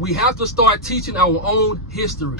We have to start teaching our own history.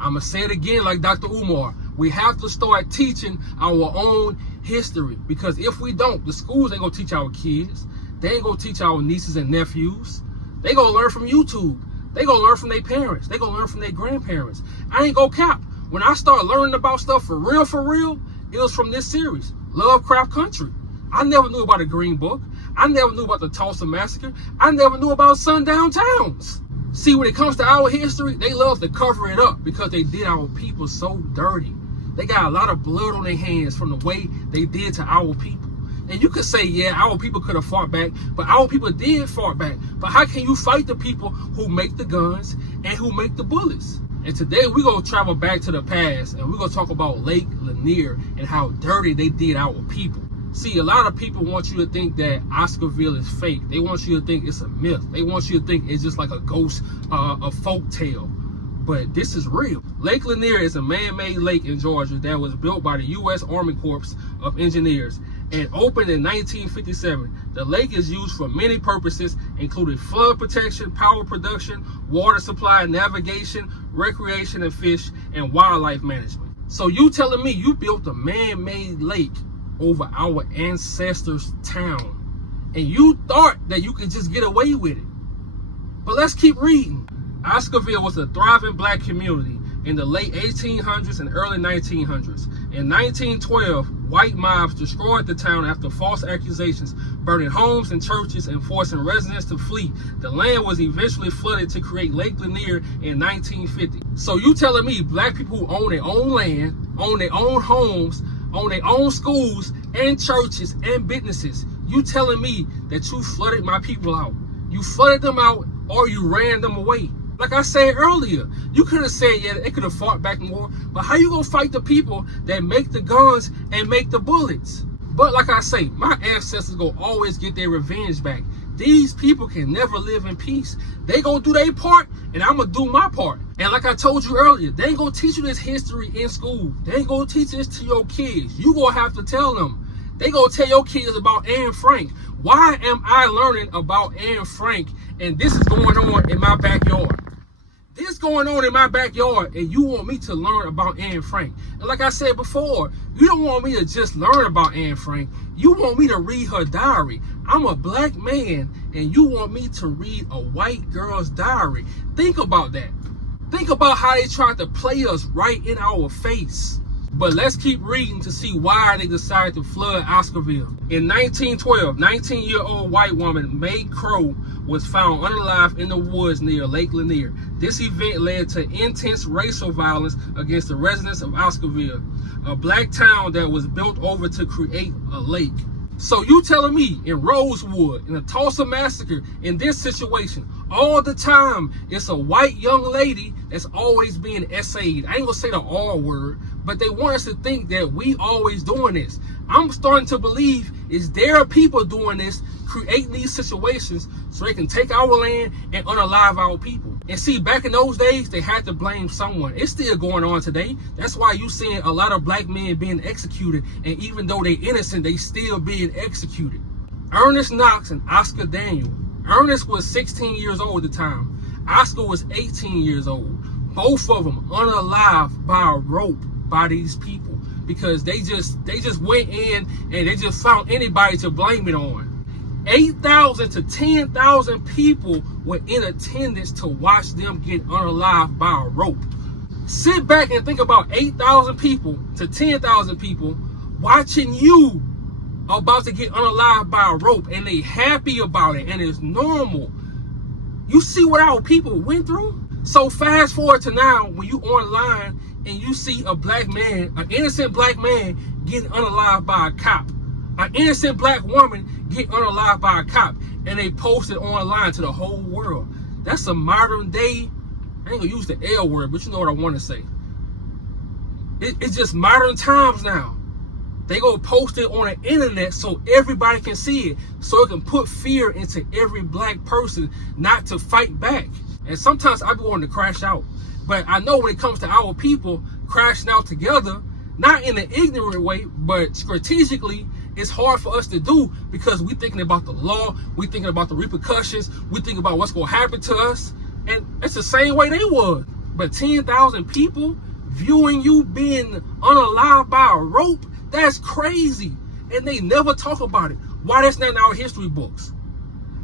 I'm going to say it again like Dr. Umar. We have to start teaching our own history, because if we don't, the schools ain't going to teach our kids. They ain't going to teach our nieces and nephews. They going to learn from YouTube. They going to learn from their parents. They going to learn from their grandparents. I ain't going to cap. When I start learning about stuff for real, it was from this series, Lovecraft Country. I never knew about the Green Book. I never knew about the Tulsa Massacre. I never knew about sundown towns. See, when it comes to our history, they love to cover it up because they did our people so dirty. They got a lot of blood on their hands from the way they did to our people. And you could say, yeah, our people could have fought back, but our people did fight back. But how can you fight the people who make the guns and who make the bullets? And today we're going to travel back to the past, and we're going to talk about Lake Lanier and how dirty they did our people. See, a lot of people want you to think that Oscarville is fake. They want you to think it's a myth. They want you to think it's just like a ghost, a folk tale. But this is real. Lake Lanier is a man-made lake in Georgia that was built by the U.S. Army Corps of Engineers and opened in 1957. The lake is used for many purposes, including flood protection, power production, water supply, navigation, recreation and fish, and wildlife management. So you telling me you built a man-made lake over our ancestors' town, and you thought that you could just get away with it? But let's keep reading. Oscarville was a thriving black community in the late 1800s and early 1900s. In 1912, white mobs destroyed the town after false accusations, burning homes and churches and forcing residents to flee. The land was eventually flooded to create Lake Lanier in 1950. So you telling me black people who own their own land, own their own homes, own their own schools and churches and businesses, you telling me that you flooded my people out? You flooded them out, or you ran them away? Like I said earlier, you could have said, yeah, they could have fought back more, but how you gonna fight the people that make the guns and make the bullets? But like I say, my ancestors gonna always get their revenge back. These people can never live in peace. They gonna do their part, and I'm gonna do my part. And like I told you earlier, they ain't gonna teach you this history in school. They ain't gonna teach this to your kids. You gonna have to tell them. They gonna tell your kids about Anne Frank. Why am I learning about Anne Frank, and this is going on in my backyard? This going on in my backyard, and you want me to learn about Anne Frank. And like I said before, you don't want me to just learn about Anne Frank. You want me to read her diary. I'm a black man, and you want me to read a white girl's diary. Think about that. Think about how they tried to play us right in our face. But let's keep reading to see why they decided to flood Oscarville. In 1912, 19-year-old white woman May Crow was found unalive in the woods near Lake Lanier. This event led to intense racial violence against the residents of Oscarville, a black town that was built over to create a lake. So you telling me in Rosewood, in the Tulsa Massacre, in this situation, all the time, it's a white young lady that's always being essayed. I ain't gonna say the R word, but they want us to think that we always doing this. I'm starting to believe is there are people doing this, creating these situations so they can take our land and unalive our people. And see, back in those days, they had to blame someone. It's still going on today. That's why you seeing a lot of black men being executed, and even though they innocent, they still being executed. Ernest Knox and Oscar Daniel. Ernest was 16 years old at the time. Oscar was 18 years old. Both of them unalive by a rope by these people because they just went in and they just found anybody to blame it on. 8,000 to 10,000 people were in attendance to watch them get unalive by a rope. Sit back and think about 8,000 people to 10,000 people watching you about to get unalive by a rope, and they happy about it, and it's normal. You see what our people went through? So fast forward to now, when you online and you see a black man, an innocent black man getting unalive by a cop, an innocent black woman get unalive by a cop, and they post it online to the whole world. That's a modern day, I ain't gonna use the L word, but you know what I want to say. It's just modern times now. They go post it on the internet so everybody can see it, so it can put fear into every black person not to fight back. And sometimes I be wanting to crash out, but I know when it comes to our people crashing out together, not in an ignorant way, but strategically, it's hard for us to do because we thinking about the law, we thinking about the repercussions, we thinking about what's going to happen to us. And the same way they was. But 10,000 people viewing you being unalive by a rope, that's crazy. And they never talk about it. Why that's not in our history books?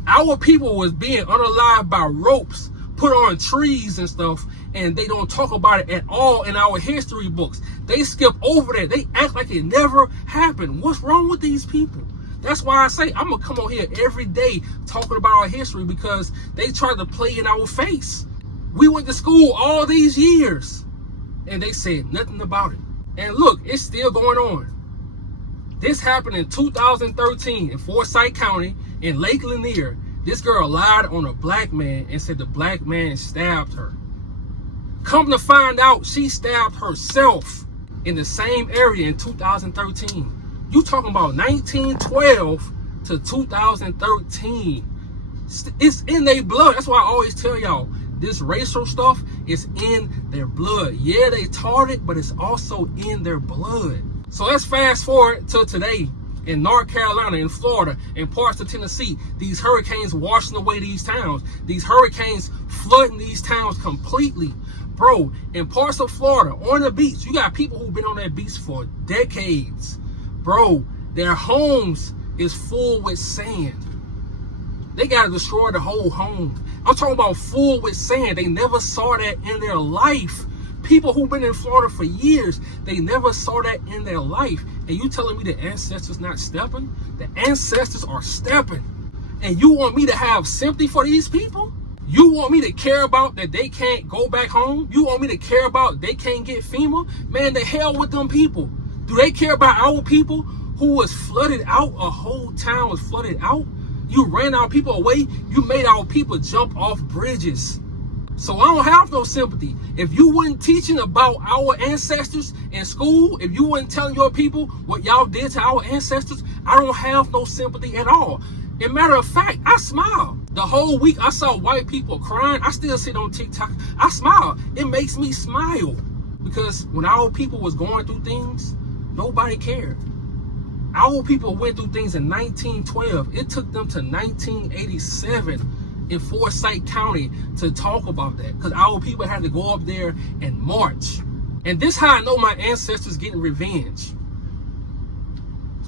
Our people was being unalive by ropes, put on trees and stuff, and they don't talk about it at all in our history books. They skip over that. They act like it never happened. What's wrong with these people? That's why I say I'm gonna come on here every day talking about our history, because they try to play in our face. We went to school all these years and they said nothing about it. And look, it's still going on. This happened in 2013 in Forsyth County in Lake Lanier. This girl lied on a black man and said the black man stabbed her. Come to find out, she stabbed herself in the same area in 2013. You talking about 1912 to 2013. It's in their blood. That's why I always tell y'all, this racial stuff is in their blood. Yeah, they taught it, but it's also in their blood. So let's fast forward to today in North Carolina, in Florida, in parts of Tennessee. These hurricanes washing away these towns. These hurricanes flooding these towns completely. Bro, in parts of Florida, on the beach, you got people who've been on that beach for decades. Bro, their homes is full with sand. They got to destroy the whole home. I'm talking about full with sand. They never saw that in their life. People who've been in Florida for years, they never saw that in their life. And you telling me the ancestors not stepping? The ancestors are stepping. And you want me to have sympathy for these people? You want me to care about that they can't go back home? You want me to care about they can't get FEMA? Man, the hell with them people. Do they care about our people who was flooded out? A whole town was flooded out. You ran our people away. You made our people jump off bridges. So I don't have no sympathy. If you weren't teaching about our ancestors in school, if you weren't telling your people what y'all did to our ancestors, I don't have no sympathy at all. As a matter of fact, I smile. The whole week I saw white people crying. I still sit on TikTok. I smile. It makes me smile. Because when our people was going through things, nobody cared. Our people went through things in 1912. It took them to 1987 in Forsyth County to talk about that, because our people had to go up there and march. And this how I know my ancestors getting revenge.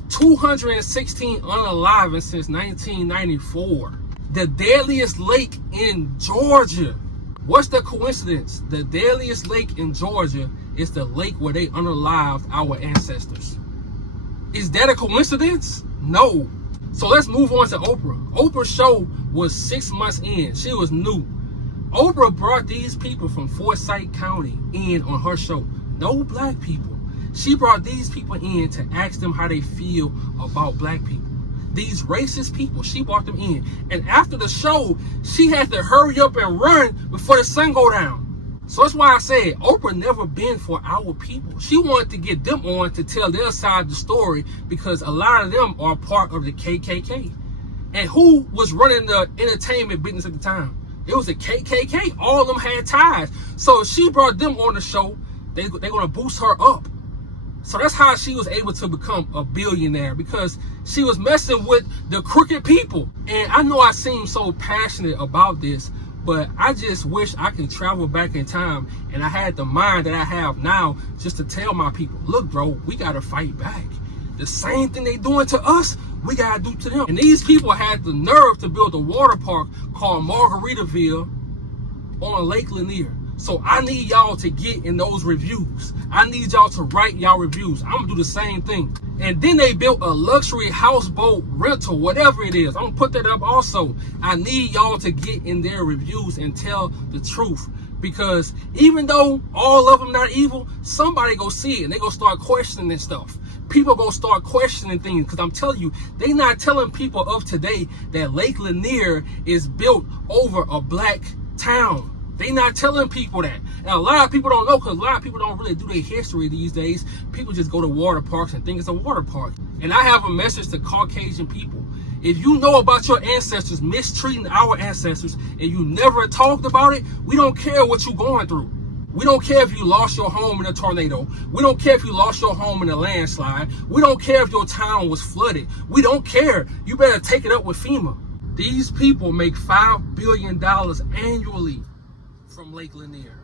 216 unalive since 1994. The deadliest lake in Georgia. What's the coincidence? The deadliest lake in Georgia is the lake where they unalived our ancestors. Is that a coincidence? No. So let's move on to Oprah. Oprah's show was 6 months in. She was new. Oprah brought these people from Forsyth County in on her show. No black people. She brought these people in to ask them how they feel about black people. These racist people, she brought them in. And after the show, she had to hurry up and run before the sun go down. So that's why I said Oprah never been for our people. She wanted to get them on to tell their side of the story, because a lot of them are part of the KKK. And who was running the entertainment business at the time? It was the KKK. All of them had ties. So if she brought them on the show, they're going to boost her up. So that's how she was able to become a billionaire, because she was messing with the crooked people. And I know I seem so passionate about this, but I just wish I could travel back in time and I had the mind that I have now just to tell my people, look, bro, we got to fight back. The same thing they doing to us, we got to do to them. And these people had the nerve to build a water park called Margaritaville on Lake Lanier. So I need y'all to get in those reviews. I need y'all to write y'all reviews. I'm going to do the same thing. And then they built a luxury houseboat rental, whatever it is. I'm going to put that up also. I need y'all to get in their reviews and tell the truth. Because even though all of them not evil, somebody go see it and they go start questioning stuff. People go start questioning things, because I'm telling you, they not telling people of today that Lake Lanier is built over a black town. They not telling people that. And a lot of people don't know, because a lot of people don't really do their history these days. People just go to water parks and think it's a water park. And I have a message to Caucasian people. If you know about your ancestors mistreating our ancestors and you never talked about it, we don't care what you're going through. We don't care if you lost your home in a tornado. We don't care if you lost your home in a landslide. We don't care if your town was flooded. We don't care. You better take it up with FEMA. These people make $5 billion annually. from Lake Lanier.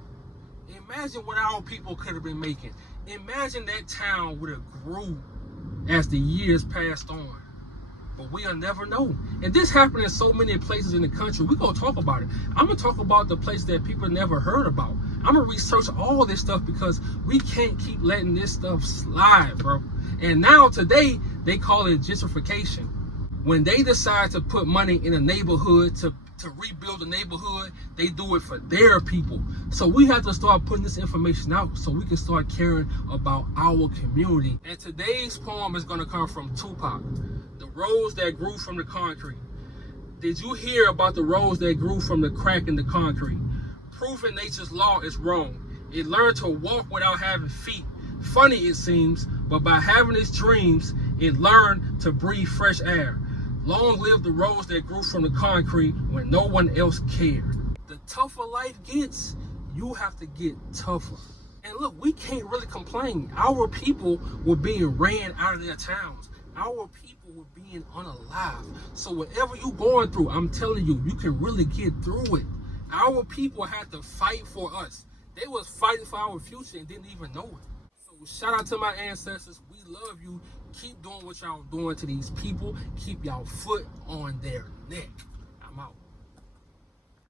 Imagine what our people could have been making. Imagine that town would have grew as the years passed on. But we'll never know. And this happened in so many places in the country. We're going to talk about it. I'm going to talk about the place that people never heard about. I'm going to research all this stuff because we can't keep letting this stuff slide, bro. And now today, they call it gentrification. When they decide to put money in a neighborhood to rebuild the neighborhood, they do it for their people. So we have to start putting this information out so we can start caring about our community. And today's poem is going to come from Tupac, The Rose That Grew from the Concrete. Did you hear about the rose that grew from the crack in the concrete? Proving nature's law is wrong. It learned to walk without having feet. Funny it seems, but by having its dreams, it learned to breathe fresh air. Long live the rose that grew from the concrete when no one else cared. The tougher life gets, you have to get tougher. And look, we can't really complain. Our people were being ran out of their towns. Our people were being unalive. So whatever you're going through, I'm telling you, you can really get through it. Our people had to fight for us. They was fighting for our future and didn't even know it. So shout out to my ancestors. We love you. Keep doing what y'all doing to these people. Keep y'all foot on their neck. I'm out.